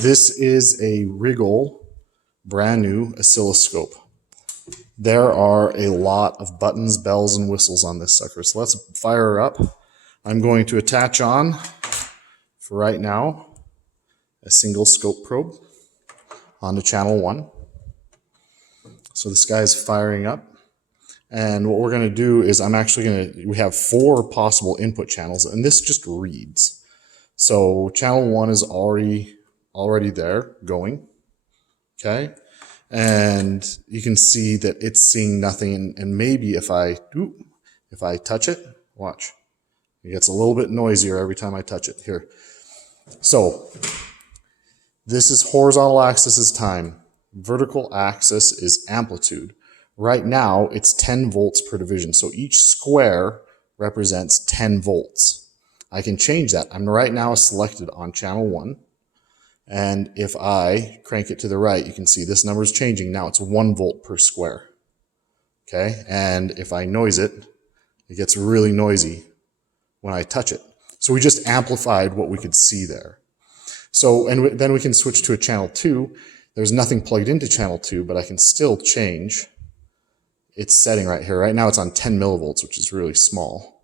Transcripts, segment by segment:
This is a RIGOL brand new oscilloscope. There are a lot of buttons, bells, and whistles on this sucker. So let's fire her up. I'm going to attach on, for right now, a single scope probe onto channel 1. So this guy is firing up. And what we're going to do is we have 4 possible input channels, and this just reads. So channel 1 is already there going, okay? And you can see that it's seeing nothing, and maybe if I touch it, watch. It gets a little bit noisier every time I touch it. Here. So this is horizontal axis is time. Vertical axis is amplitude. Right now, it's 10 volts per division. So each square represents 10 volts. I can change that. I'm right now selected on channel 1. And if I crank it to the right, you can see this number is changing. Now it's 1 volt per square. Okay. And if I noise it, it gets really noisy when I touch it. So we just amplified what we could see there. So, and then we can switch to a channel 2. There's nothing plugged into channel 2, but I can still change its setting right here. Right now it's on 10 millivolts, which is really small.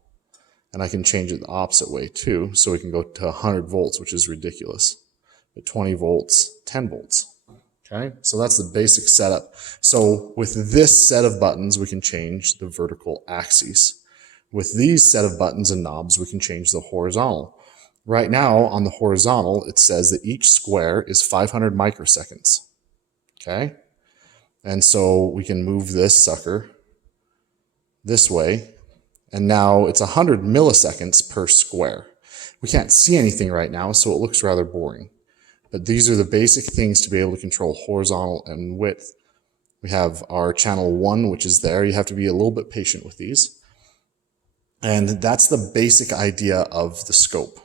And I can change it the opposite way too. So we can go to 100 volts, which is ridiculous. But 20 volts, 10 volts. Okay, so that's the basic setup. So with this set of buttons, we can change the vertical axes. With these set of buttons and knobs, we can change the horizontal. Right now on the horizontal, it says that each square is 500 microseconds. Okay, and so we can move this sucker this way, and now it's 100 milliseconds per square. We can't see anything right now, so it looks rather boring. But these are the basic things to be able to control horizontal and width. We have our channel 1, which is there. You have to be a little bit patient with these. And that's the basic idea of the scope.